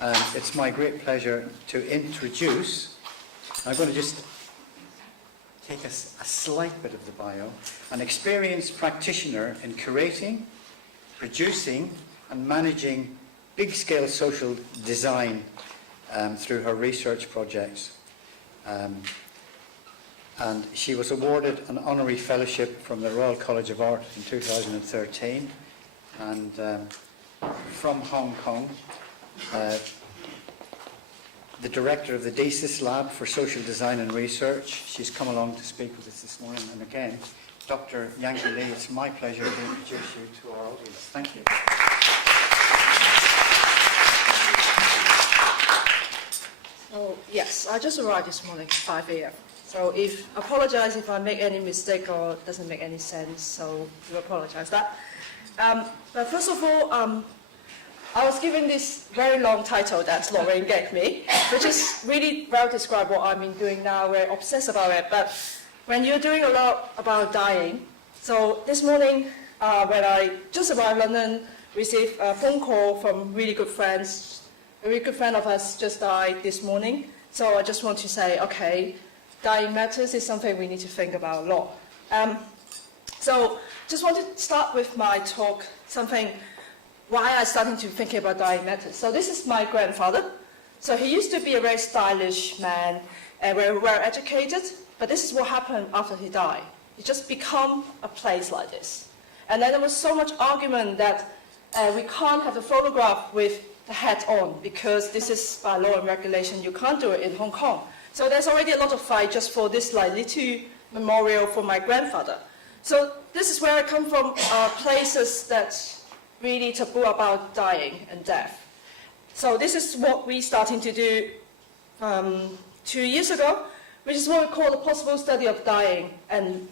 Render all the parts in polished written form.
And it's my great pleasure to introduce, I'm going to just take a slight bit of the bio, an experienced practitioner in curating, producing and managing big-scale social design through her research projects. And she was awarded an honorary fellowship from the Royal College of Art in 2013. And from Hong Kong, the director of the DESIS Lab for Social Design and Research. She's come along to speak with us this morning. And again, Dr Yanki Lee, it's my pleasure to introduce you to our audience. Thank you. Oh, yes, I just arrived this morning at 5 a.m. So apologize if I make any mistake or doesn't make any sense, so do apologize that. But first of all, I was given this very long title that Lorraine gave me, which is really well described what I've been doing now. We're obsessed about it. But when you're doing a lot about dying, so this morning when I just arrived in London, received a phone call from really good friends. A really good friend of us just died this morning. So I just want to say, okay, dying matters is something we need to think about a lot. So just want to start with my talk, why I started to think about dying matters. So this is my grandfather. So he used to be a very stylish man and very well educated, but this is what happened after he died. It just become a place like this. And then there was so much argument that we can't have the photograph with the hat on because this is by law and regulation, you can't do it in Hong Kong. So there's already a lot of fight just for this little memorial for my grandfather. So this is where I come from, places that really taboo about dying and death. So this is what we're starting to do 2 years ago, which is what we call the possible study of dying and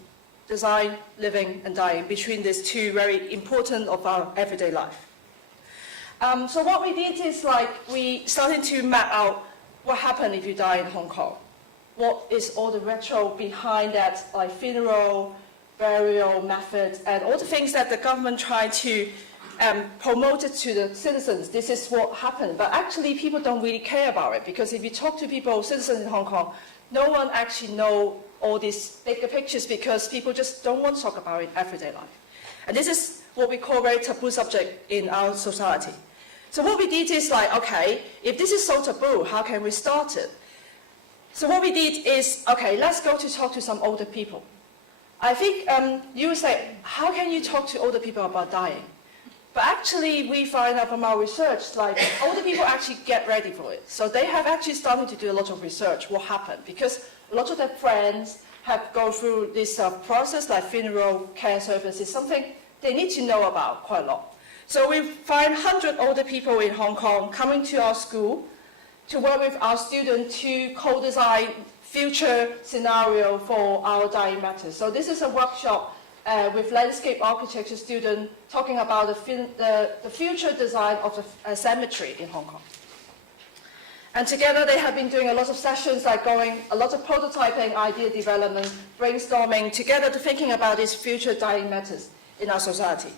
design, living and dying, between these two very important of our everyday life. So what we did is we started to map out what happened if you die in Hong Kong. What is all the ritual behind that, like funeral, burial methods, and all the things that the government tried to promote it to the citizens. This is what happened. But actually, people don't really care about it, because if you talk to people, citizens in Hong Kong, no one actually know all these bigger pictures, because people just don't want to talk about it in everyday life. And this is what we call very taboo subject in our society. So what we did is okay, if this is so taboo, how can we start it? So what we did is, okay, let's go to talk to some older people. I think you would say, how can you talk to older people about dying? But actually, we find out from our research, older people actually get ready for it. So they have actually started to do a lot of research, what happened, because a lot of their friends have gone through this process, like funeral care service is something they need to know about quite a lot. So we find 100 older people in Hong Kong coming to our school to work with our students to co-design future scenario for our dying matters. So this is a workshop with landscape architecture students talking about the future design of the cemetery in Hong Kong. And together they have been doing a lot of sessions, a lot of prototyping, idea development, brainstorming, together to thinking about these future dying matters in our society.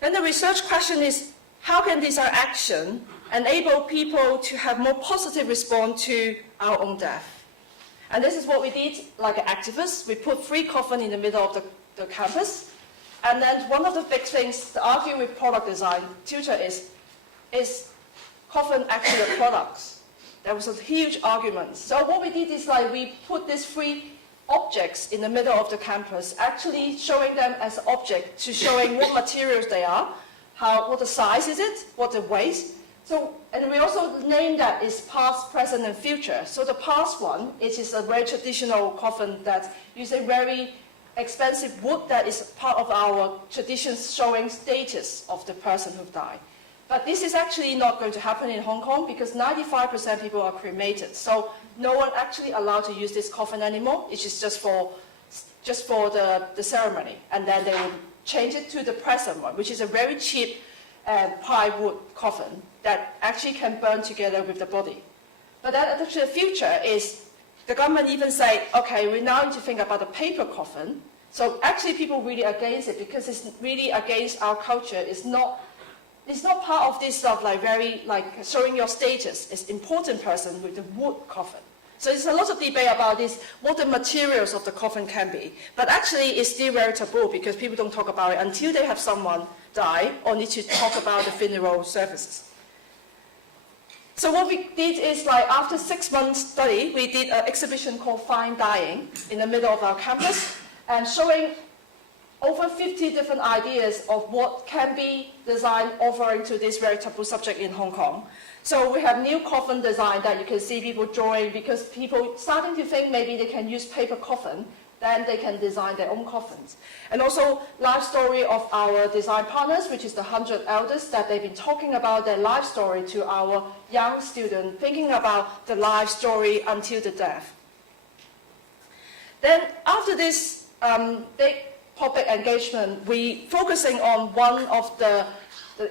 Then the research question is, how can design action enable people to have more positive response to our own death? And this is what we did, like activists. We put 3 coffins in the middle of the campus. And then one of the big things to argue with product design tutor is coffin actually a product? There was a huge argument. So what we did is we put these 3 objects in the middle of the campus, actually showing them as an object, to showing what materials they are, what the size is it, what the weight. So, and we also name that is past, present, and future. So the past one, it is a very traditional coffin that uses very expensive wood that is part of our traditions showing status of the person who died. But this is actually not going to happen in Hong Kong because 95% people are cremated. So no one actually allowed to use this coffin anymore. It's just for the ceremony. And then they will change it to the present one, which is a very cheap plywood coffin that actually can burn together with the body. But then actually the future is, the government even say, okay, we now need to think about the paper coffin. So actually people really against it because it's really against our culture. It's not it's not part of this stuff like very like showing your status as important person with the wood coffin. So there's a lot of debate about this, what the materials of the coffin can be. But actually it's still very taboo because people don't talk about it until they have someone die or need to talk about the funeral services. So what we did is like after 6 months study, we did an exhibition called Fine Dying in the middle of our campus and showing over 50 different ideas of what can be designed offering to this very taboo subject in Hong Kong. So we have new coffin design that you can see people drawing because people starting to think maybe they can use paper coffin, then they can design their own coffins. And also life story of our design partners, which is the 100 elders that they've been talking about their life story to our young students, thinking about the life story until the death. Then after this big public engagement, we focusing on one of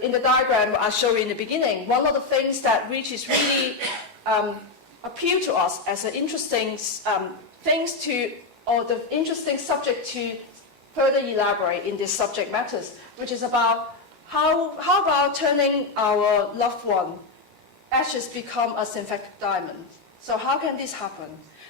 in the diagram I showed you in the beginning, one of the things that reaches really appeal to us as an interesting things to, or the interesting subject to further elaborate in this subject matters, which is about how about turning our loved one ashes become a synthetic diamond. So how can this happen?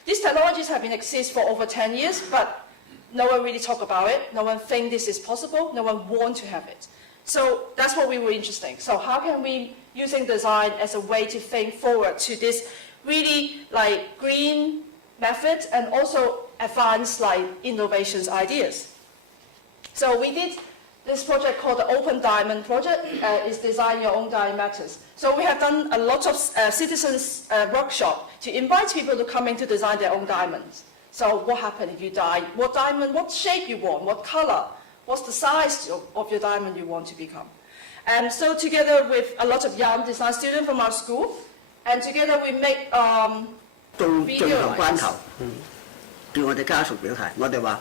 These technologies have been exist for over 10 years, but no one really talk about it. No one think this is possible. No one want to have it. So that's what we were interested in. So how can we using design as a way to think forward to this really like green method and also advanced like innovations ideas. So we did this project called the Open Diamond Project. Is design your own diamond matters. So we have done a lot of citizens workshop to invite people to come in to design their own diamonds. So what happens if you die? What diamond, what shape you want, what color, what's the size of your diamond you want to become. And so together with a lot of young design students from our school, and together we make 到最後關頭，對我哋家屬表態，我哋話，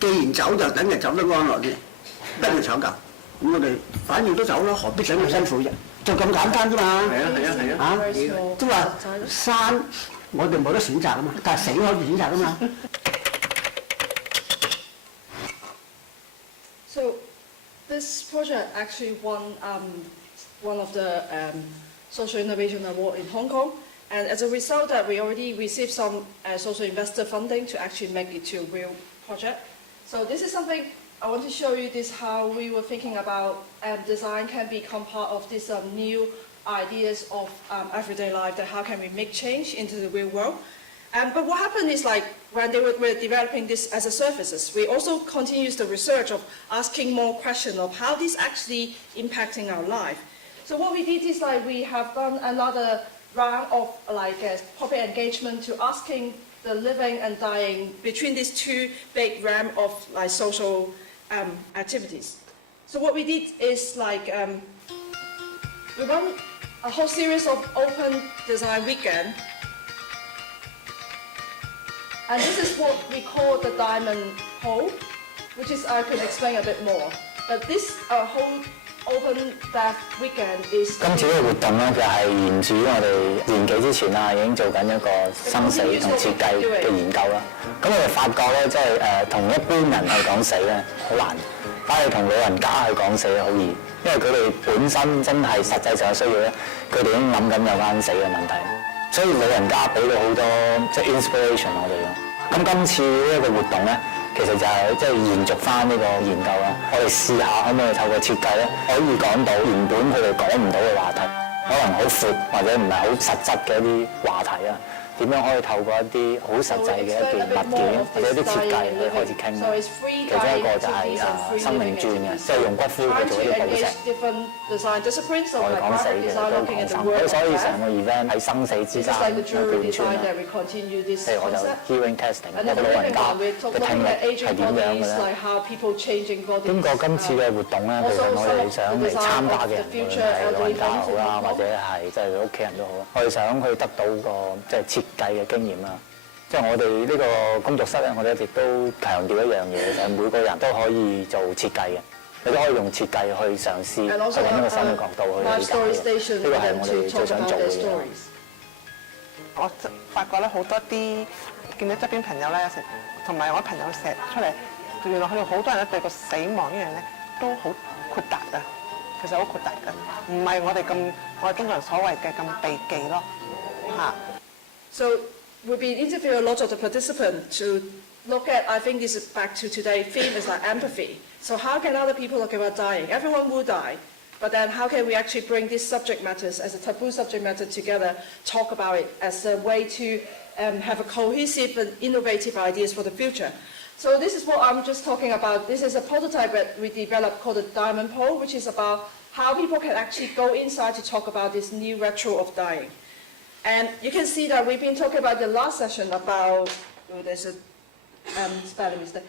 既然走就等人走得安樂啲，不要搶救。咁我哋反正都走啦，何必使咁辛苦啫？就咁簡單啫嘛。係啊，即係話生我哋冇得選擇啊嘛，但係死可以選擇啊嘛。So this project actually won one of the Social Innovation Award in Hong Kong. And as a result that we already received some social investor funding to actually make it to a real project. So this is something I want to show you this how we were thinking about design can become part of this new ideas of everyday life, that how can we make change into the real world. But what happened is like when they were developing this as a services, we also continued the research of asking more questions of how this actually impacting our life. So what we did is like we have done another round of like public engagement to asking the living and dying between these two big realm of like social activities. So what we did is like we run a whole series of open design weekend, and this is what we call the diamond hole, which is I can explain a bit more. But this whole Open Death Weekend is 今次呢個活動咧，就係源自於我哋年幾之前啦，已經做緊一個生死同設計嘅研究啦。咁我哋發覺咧，即係同一般人去講死咧好難，反而同老人家去講死好易，因為佢哋本身真係實際上嘅需要咧，佢哋已經諗緊有關死嘅問題，所以老人家俾到好多即係 inspiration 我哋咯。咁今次呢一個活動咧。其實就係即係延續翻呢個研究啦。我哋試下可唔可以透過設計咧，可以講到原本佢哋講唔到嘅話題，可能好闊或者唔係好實質嘅一啲話題啊。點樣可以透過一啲好實際嘅一件物件或者一啲設計去開始傾咧？其中一個就係生命磚嘅，即係用骨灰去做一啲寶石。我哋講死嘅都講生，所以成個 event 喺生死之間嘅貫穿啦。譬如我就 hearing testing， 我個老人家嘅聽力係點樣嘅咧？經過今次嘅活動咧，其實我哋想嚟參加嘅人，無論係老人家好啦，或者係即係佢屋企人都好啦，我哋想去得到個即係設計嘅經驗啦，即係我哋呢個工作室咧，我哋一直都強調一樣嘢，就係每個人都可以做設計嘅，你都可以用設計去嘗試去揾一個新嘅角度去理解嘅，呢個係我哋最想做嘅嘢。我發覺咧好多啲見到側邊朋友咧，有時同埋我朋友成日出嚟，原來佢哋好多人咧對個死亡呢樣咧都好豁達啊！其實好豁達嘅，唔係我哋中國人所謂嘅咁避忌咯嚇。So we've been interviewing a lot of the participants to look at, I think this is back to today's theme, is like empathy. So how can other people look about dying? Everyone will die, but then how can we actually bring these subject matters as a taboo subject matter together, talk about it as a way to have a cohesive and innovative ideas for the future. So this is what I'm just talking about. This is a prototype that we developed called the Diamond Pole, which is about how people can actually go inside to talk about this new retro of dying. And you can see that we've been talking about the last session about, oh, there's a spelling mistake.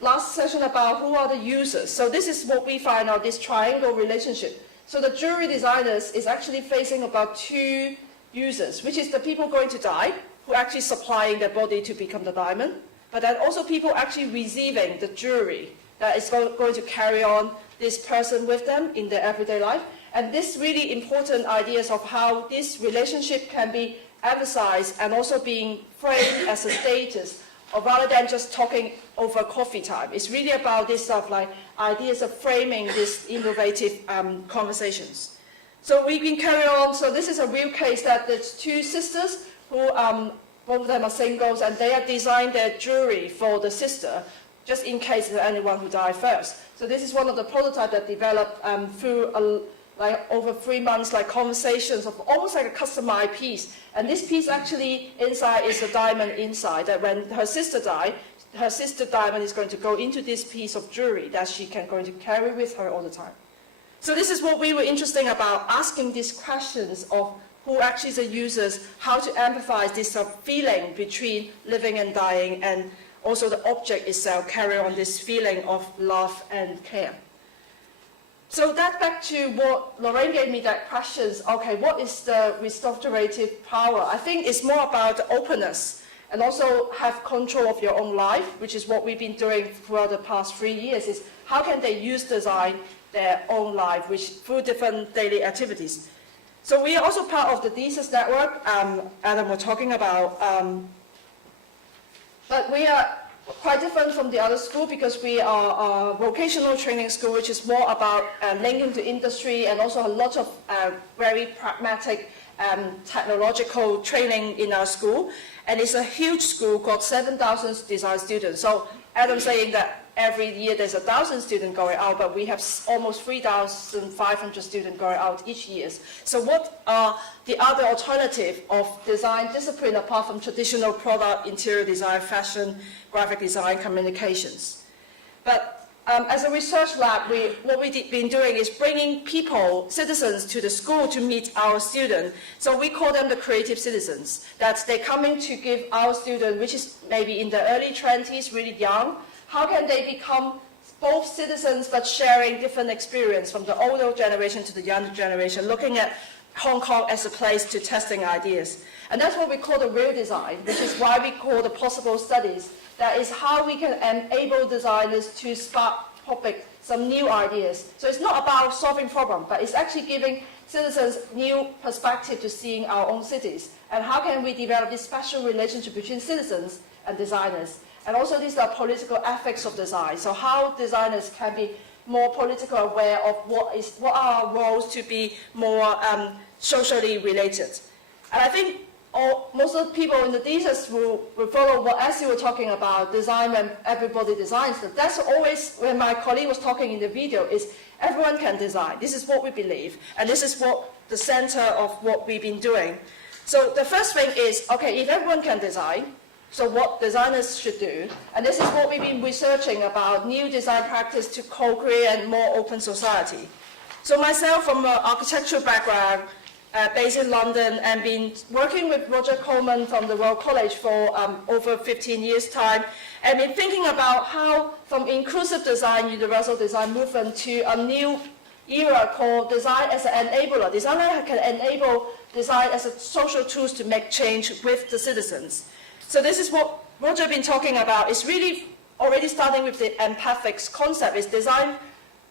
Last session about who are the users. So this is what we find out, this triangle relationship. So the jewelry designers is actually facing about two users, which is the people going to die, who are actually supplying their body to become the diamond, but then also people actually receiving the jewelry that is going to carry on this person with them in their everyday life. And this really important ideas of how this relationship can be emphasized and also being framed as a status, or rather than just talking over coffee time. It's really about this stuff like ideas of framing these innovative conversations. So we can carry on. So this is a real case that there's two sisters who both of them are singles, and they have designed their jewelry for the sister, just in case there's anyone who died first. So this is one of the prototypes that developed through like over 3 months, like conversations of almost like a customized piece. And this piece actually inside is a diamond inside, that when her sister died, her sister diamond is going to go into this piece of jewelry that she can going to carry with her all the time. So this is what we were interested about, asking these questions of who actually is the users, how to empathize this feeling between living and dying, and also the object itself carry on this feeling of love and care. So that's back to what Lorraine gave me that questions, okay, what is the restorative power? I think it's more about the openness and also have control of your own life, which is what we've been doing for the past 3 years, is how can they use design their own life through different daily activities. So we are also part of the DESIS network, Adam was talking about, but we are quite different from the other school because we are a vocational training school, which is more about linking to industry and also a lot of very pragmatic technological training in our school. And it's a huge school, got 7,000 design students. So Adam's saying that every year there's 1,000 students going out, but we have almost 3,500 students going out each year. So what are the other alternative of design discipline apart from traditional product, interior design, fashion, graphic design, communications? But as a research lab, what we've been doing is bringing people, citizens, to the school to meet our students. So we call them the creative citizens. That they're coming to give our students, which is maybe in the early 20s, really young, how can they become both citizens but sharing different experience from the older generation to the younger generation, looking at Hong Kong as a place to testing ideas. And that's what we call the real design, which is why we call the possible studies. That is how we can enable designers to spark topic, some new ideas. So it's not about solving problems, but it's actually giving citizens new perspective to seeing our own cities. And how can we develop this special relationship between citizens and designers? And also these are political ethics of design. So how designers can be more politically aware of what are our roles to be more socially related. And I think most of the people in the DESIS will follow what Essie was talking about, design when everybody designs. That's always, when my colleague was talking in the video, is everyone can design. This is what we believe. And this is what the center of what we've been doing. So the first thing is, okay, if everyone can design, so what designers should do, and this is what we've been researching about new design practice to co-create a more open society. So myself, from an architectural background, based in London, and been working with Roger Coleman from the Royal College for over 15 years' time, and been thinking about how from inclusive design, universal design movement to a new era called design as an enabler. Designer can enable design as a social tools to make change with the citizens. So this is what Roger has been talking about. It's really already starting with the empathic concept. It's design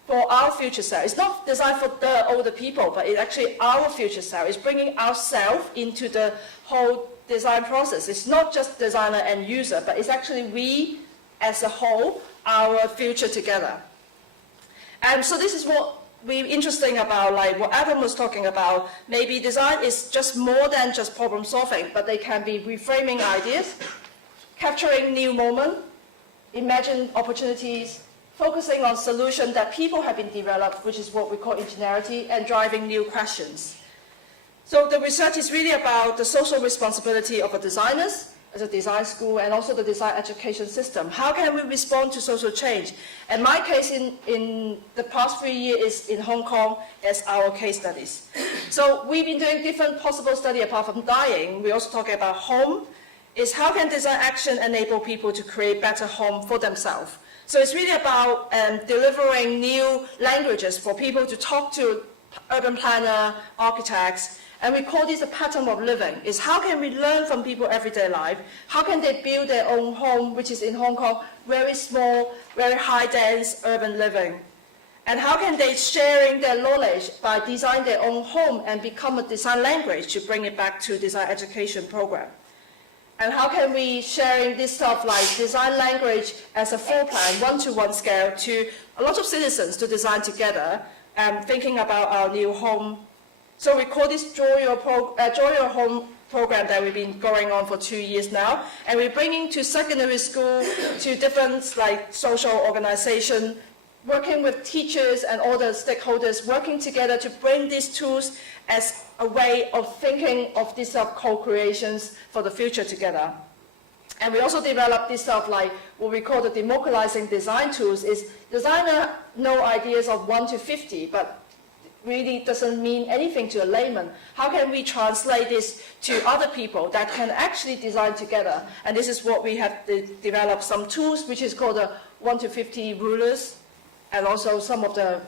for our future self. It's not designed for the older people, but it's actually our future self. It's bringing ourselves into the whole design process. It's not just designer and user, but it's actually we as a whole, our future together. And so this is what really interesting about like what Adam was talking about. Maybe design is just more than just problem solving, but they can be reframing ideas, capturing new moment, imagine opportunities, focusing on solutions that people have been developed, which is what we call ingenuity, and driving new questions. So the research is really about the social responsibility of the designers as a design school and also the design education system. How can we respond to social change? And my case in the past 3 years is in Hong Kong as our case studies. So we've been doing different possible studies apart from dying. We also talk about home, is how can design action enable people to create better home for themselves? So it's really about delivering new languages for people to talk to urban planner, architects, and we call this a pattern of living. Is how can we learn from people everyday life? How can they build their own home, which is in Hong Kong, very small, very high dense urban living? And how can they sharing their knowledge by designing their own home and become a design language to bring it back to design education program? And how can we sharing this stuff like design language as a floor plan, one-to-one scale to a lot of citizens to design together, thinking about our new home. So we call this Draw Your Home program that we've been going on for 2 years now, and we're bringing to secondary school, to different like social organizations, working with teachers and all the stakeholders, working together to bring these tools as a way of thinking of these co-creations for the future together. And we also developed this stuff like what we call the democratizing design tools. Is designer know ideas of 1 to 50, but really doesn't mean anything to a layman. How can we translate this to other people that can actually design together? And this is what we have developed some tools, which is called the 1 to 50 rulers, and also some of the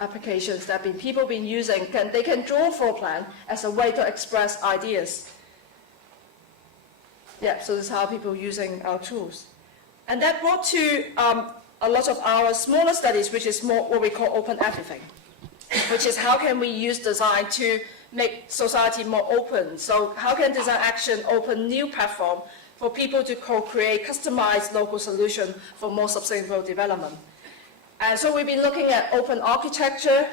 applications that people have been using. They can draw floor plan as a way to express ideas. Yeah, so this is how people are using our tools. And that brought to a lot of our smaller studies, which is more what we call open everything, which is how can we use design to make society more open. So how can design action open new platform for people to co-create customized local solution for more sustainable development? And so we've been looking at open architecture,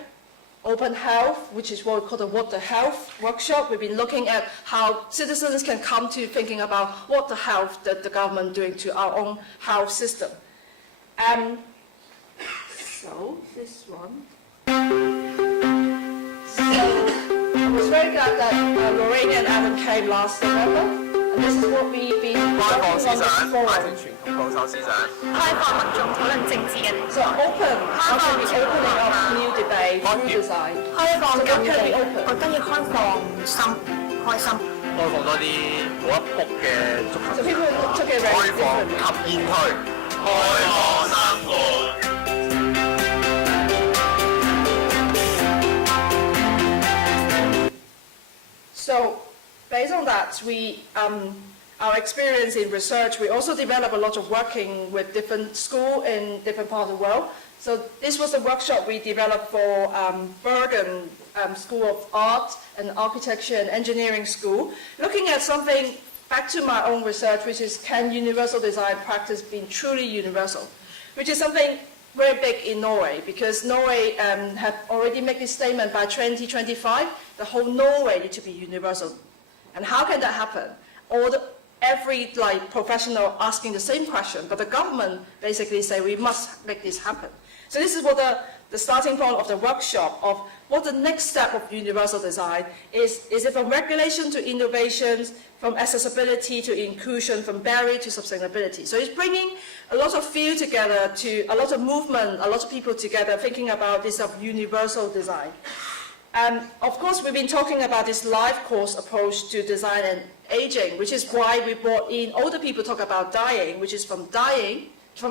open health, which is what we call the What the Health workshop. We've been looking at how citizens can come to thinking about what the health that the government doing to our own health system. So this one. So I was very glad that Lorraine and Adam came last November. And this is what we've been working on this forum. 保守思想。開放民眾討論政治嘅 So open, how can we opening up new debate through design? 開放 So 感 what can we 覺， open? 覺得要開放心、開心。開放多啲冇一仆嘅足球 So people took it 開 very 放 differently. 及現退，開放生活。 So based on that, our experience in research, we also developed a lot of working with different schools in different parts of the world. So this was a workshop we developed for Bergen School of Art and Architecture and Engineering School, looking at something back to my own research, which is can universal design practice be truly universal, which is something very big in Norway, because Norway had already made this statement by 2025, the whole Norway needs to be universal. And how can that happen? Every professional asking the same question, but the government basically say we must make this happen. So this is what the starting point of the workshop of what the next step of universal design is. Is it from regulation to innovations, from accessibility to inclusion, from barrier to sustainability? So it's bringing a lot of field together, to a lot of movement, a lot of people together thinking about this of universal design. Of course, we've been talking about this life course approach to design and aging, which is why we brought in older people talk about dying, which is from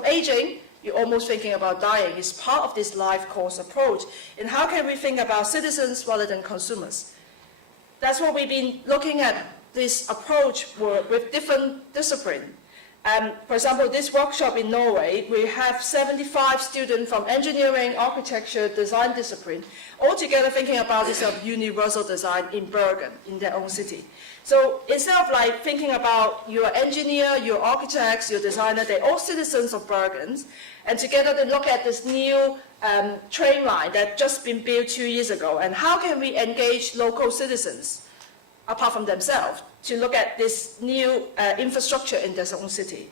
aging, you're almost thinking about dying. It's part of this life course approach. And how can we think about citizens rather than consumers? That's what we've been looking at, this approach with different disciplines. For example, this workshop in Norway, we have 75 students from engineering, architecture, design discipline, all together thinking about this universal design in Bergen, in their own city. So instead of thinking about your engineer, your architects, your designer, they're all citizens of Bergen, and together they look at this new train line that just been built 2 years ago, and how can we engage local citizens, apart from themselves, to look at this new infrastructure in their own city?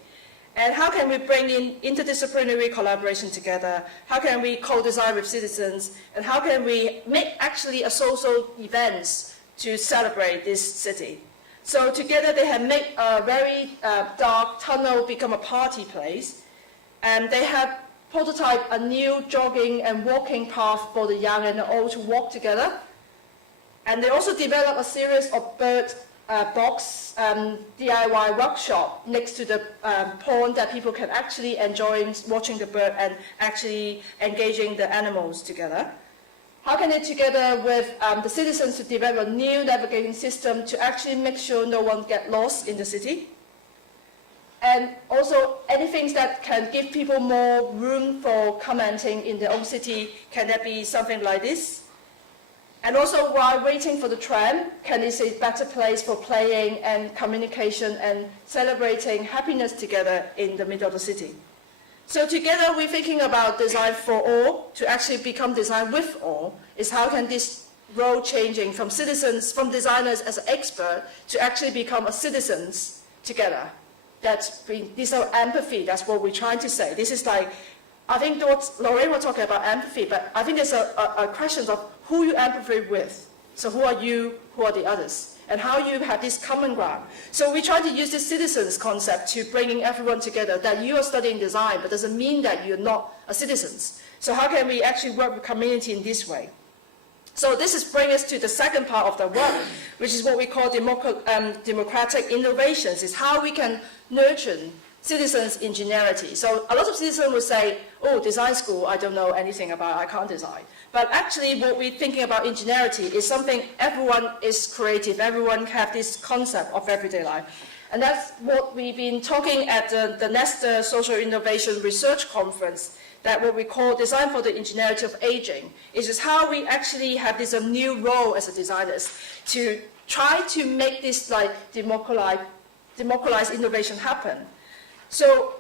And how can we bring in interdisciplinary collaboration together? How can we co-design with citizens? And how can we make actually a social events to celebrate this city? So together they have made a very dark tunnel become a party place. And they have prototyped a new jogging and walking path for the young and the old to walk together. And they also developed a series of bird box DIY workshop next to the pond that people can actually enjoy watching the bird and actually engaging the animals together. How can they together with the citizens to develop a new navigating system to actually make sure no one get lost in the city? And also anything that can give people more room for commenting in their own city, can there be something like this? And also, while waiting for the tram, can it be a better place for playing and communication and celebrating happiness together in the middle of the city? So together, we're thinking about design for all to actually become design with all. Is how can this role changing from citizens, from designers as an expert to actually become a citizens together? This is empathy. That's what we're trying to say. This is like, I think what Lorraine was talking about empathy, but I think there's a question of who you empathy with. So who are you, who are the others, and how you have this common ground. So we try to use this citizens concept to bringing everyone together, that you are studying design, but doesn't mean that you're not a citizens. So how can we actually work with community in this way? So this is bringing us to the second part of the work, which is what we call democratic innovations, is how we can nurture citizens' ingenuity. So a lot of citizens will say, oh, design school, I don't know anything about, I can't design. But actually what we're thinking about ingenuity is something everyone is creative, everyone have this concept of everyday life. And that's what we've been talking at the Nestor Social Innovation Research Conference, that what we call design for the ingenuity of aging, is just how we actually have this new role as a designers to try to make this like democratized innovation happen. So,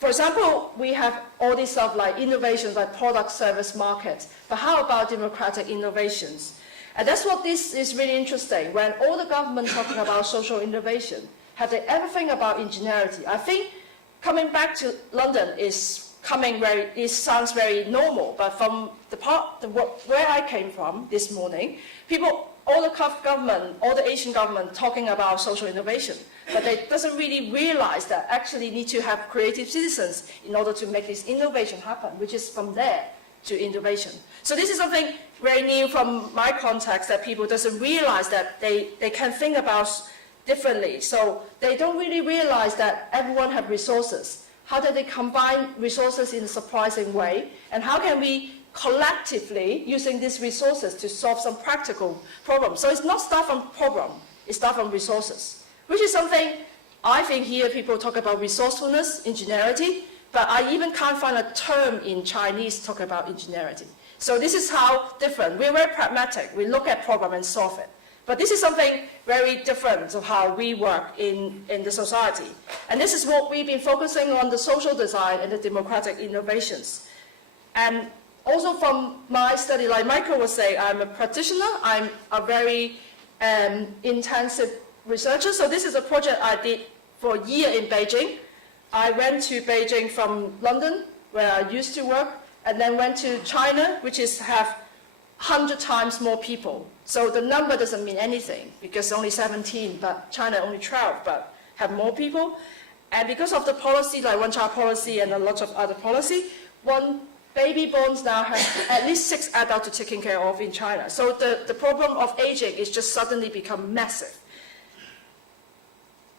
for example, we have all these stuff like innovations like product, service, market, but how about democratic innovations? And that's what this is really interesting. When all the government talking about social innovation, have they ever think about ingenuity? I think coming back to London it sounds very normal, but from where I came from this morning, all the government, all the Asian government talking about social innovation, but they doesn't really realize that actually need to have creative citizens in order to make this innovation happen, which is from there to innovation. So this is something very new from my context, that people doesn't realize that they can think about differently. So they don't really realize that everyone have resources. How do they combine resources in a surprising way? And how can we collectively using these resources to solve some practical problems? So it's not start from problem, it's start from resources, which is something I think here people talk about resourcefulness, ingenuity, but I even can't find a term in Chinese talk about ingenuity. So this is how different. We're very pragmatic. We look at problem and solve it. But this is something very different of how we work in the society. And this is what we've been focusing on, the social design and the democratic innovations. And also from my study, like Michael was saying, I'm a practitioner. I'm a very intensive researcher. So this is a project I did for a year in Beijing. I went to Beijing from London, where I used to work, and then went to China, which have 100 times more people. So the number doesn't mean anything, because only 17, but China only 12, but have more people. And because of the policy, like one-child policy and a lot of other policy, one baby born now has at least 6 adults to taking care of in China. So the problem of aging is just suddenly become massive.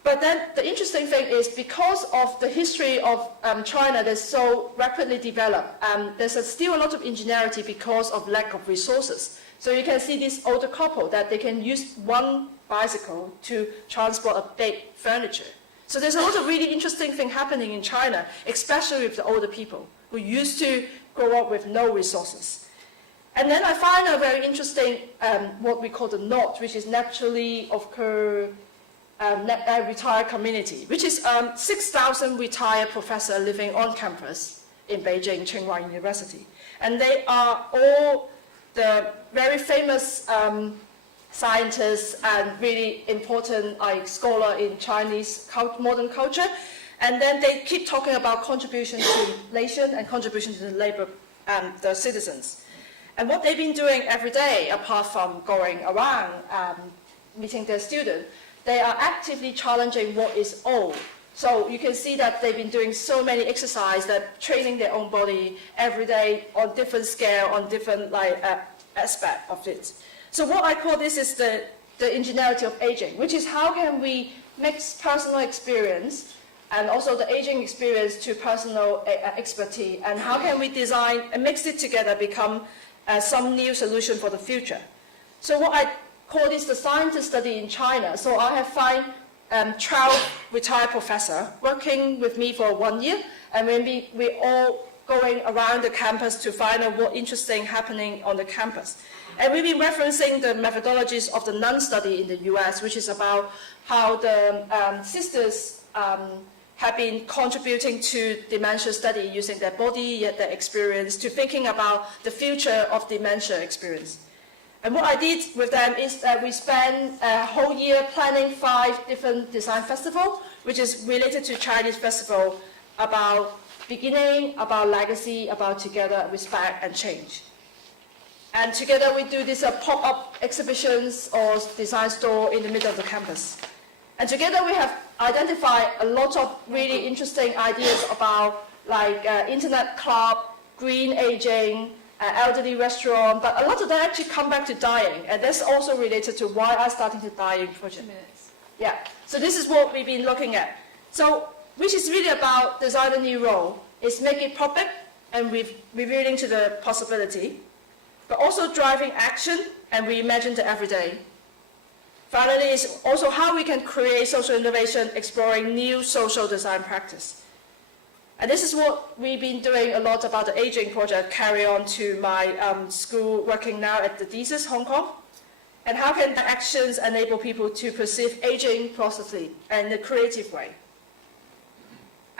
But then the interesting thing is, because of the history of China that's so rapidly developed, there's still a lot of ingenuity because of lack of resources. So you can see this older couple that they can use one bicycle to transport a big furniture. So there's a lot of really interesting thing happening in China, especially with the older people who used to grow up with no resources. And then I find a very interesting, what we call the NOT, which is naturally occur retired community, which is 6,000 retired professors living on campus. in Beijing, Tsinghua University. And they are all the very famous scientists and really important scholar in Chinese modern culture. And then they keep talking about contribution to nation and contribution to the labor and the citizens. And what they've been doing every day, apart from going around meeting their students, they are actively challenging what is old. So you can see that they've been doing so many exercises that training their own body every day on different scale, on different aspect of it. So what I call this is the ingenuity of aging, which is how can we mix personal experience and also the aging experience to personal expertise, and how can we design and mix it together, become some new solution for the future. So what I call this the scientist study in China. So I have 12 retired professors working with me for 1 year, and we're all going around the campus to find out what interesting happening on the campus. And we've been referencing the methodologies of the Nun study in the US, which is about how the sisters have been contributing to dementia study using their body, their experience, to thinking about the future of dementia experience. And what I did with them is that we spent a whole year planning 5 different design festivals, which is related to Chinese festival, about beginning, about legacy, about together, respect, and change. And together we do these pop-up exhibitions or design store in the middle of the campus. And together we have identified a lot of really interesting ideas about internet club, green aging, elderly restaurant, but a lot of them actually come back to dying, and that's also related to why I started the dying project. Yeah, so this is what we've been looking at. So, which is really about design a new role, is make it public and revealing to the possibility, but also driving action and reimagine the everyday. Finally, is also how we can create social innovation, exploring new social design practice. And this is what we've been doing a lot about the aging project, carry on to my school, working now at the DESIS Hong Kong. And how can actions enable people to perceive aging positively and in a creative way?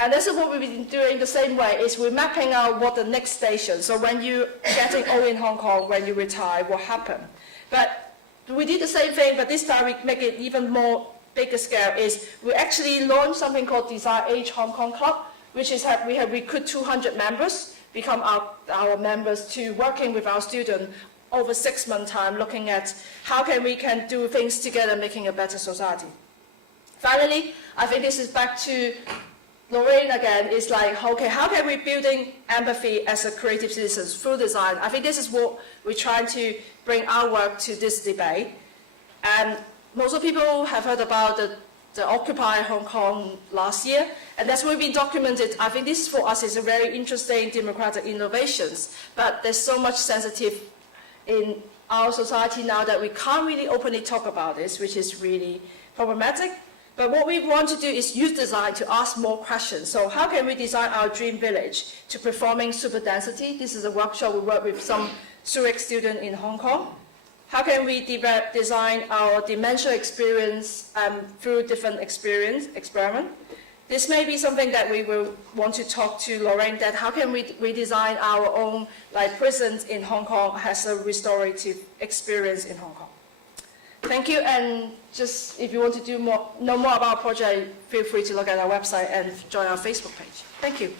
And this is what we've been doing the same way, is we're mapping out what the next station, so when you're getting old in Hong Kong, when you retire, what happened. But we did the same thing, but this time we make it even more bigger scale, is we actually launched something called Design Age Hong Kong Club, which is that we have recruited 200 members, become our members, to working with our students over 6 months' time, looking at how we can do things together, making a better society. Finally, I think this is back to Lorraine again, is okay, how can we building empathy as a creative citizens through design? I think this is what we're trying to bring our work to this debate. And most of people have heard about the Occupy Hong Kong last year, and that's what we've been documented. I think this for us is a very interesting democratic innovations, but there's so much sensitive in our society now that we can't really openly talk about this, which is really problematic. But what we want to do is use design to ask more questions. So how can we design our dream village to performing super density? This is a workshop we work with some Zurich students in Hong Kong. How can we design our dementia experience through different experiment? This may be something that we will want to talk to Lorraine, that how can we design our own prisons in Hong Kong as a restorative experience in Hong Kong. Thank you, and just if you want to know more about our project, feel free to look at our website and join our Facebook page. Thank you.